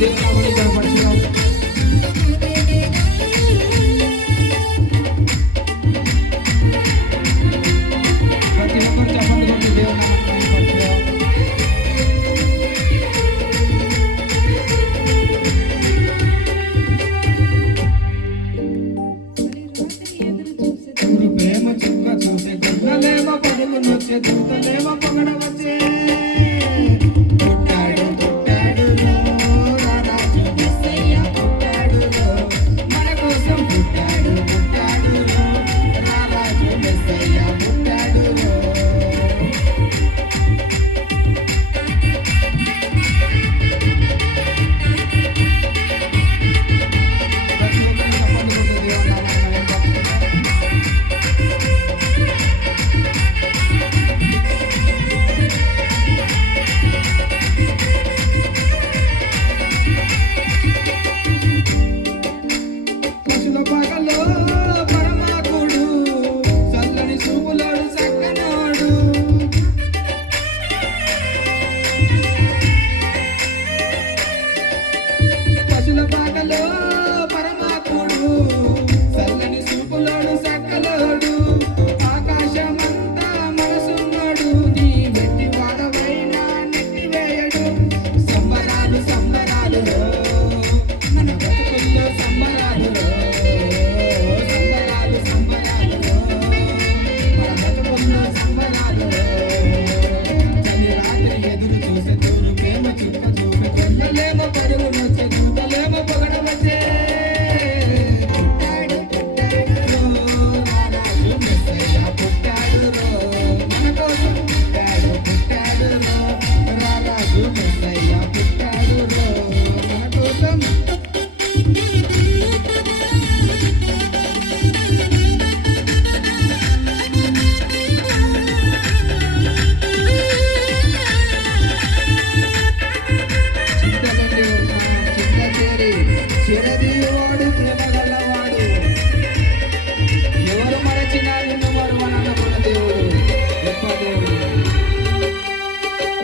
దేవుని కనపరచుదాం. ప్రతి ఒక్కరు చెప్పండి కొట్టి దేవుని కనపరచుదాం. ప్రేమ చుక్క చూసే గుడ్డలేమో పరుగులు వచ్చే దుంతలేమో పొగడ వచ్చే పుట్టాడు పుట్టాడు రారాజు మెస్సయ్య పుట్టాడు మన కోసం పుట్టాడు పుట్టాడు రారాజు మెస్సయ్య పుట్టాడు. ప్రతి ఒక్కరు సంబంధం ఉంటుంది దేవుని పశుల పగలో పరమాకుడు చల్లని చూపులోడు చక్కనోడు పశుల పగలో పరమాకుడు చల్లని చూపులోడు చక్కలోడు ఆకాశమంతా మనసున్నాడు నీ వెట్టి వాడవైనా నెట్టివేయడు. సంబరాలు సంబరాలు మన బతుకుల్లో సంబరాలు సంబరాలు సంబరాలు మన బతుకుల్లో సంబరాలు. చలి రాత్రి ఎదురు చూసే తూరు ప్రేమ చుక్క చూపి కొయ్యలేమో పరుగు నొచ్చే దూతలేమో పొగడ వచ్చే పుట్టాడు పుట్టాడు రారాజు మెస్సయ్య పుట్టాడు మన కోసం పుట్టాడు పుట్టాడు రారాజు మెస్సయ్య పుట్టాడు మన కోసం. చింతలెండి ఉన్న చింత చేరి చిరదీవాడు ప్రేమ గల్లవాడు ఎవరు మరచినా నిన్ను మరువనన్న దేవుడు గొప్ప దేవుడు.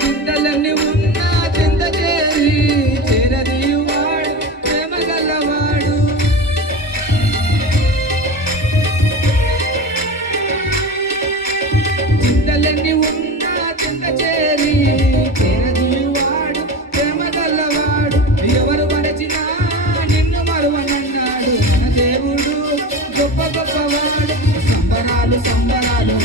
చింతలన్నీ ఉన్న చింత చేరి చిరదీవాడు ప్రేమ గల్లవాడు చింతలన్నీ ఉన్న చింత చేరి చిరదీవాడు ప్రేమ గల్లవాడు ఎవరు మరచినా నిన్ను మరువనన్నాడు మన దేవుడు గొప్ప గొప్పవాడు. సంబరాలు సంబరాలు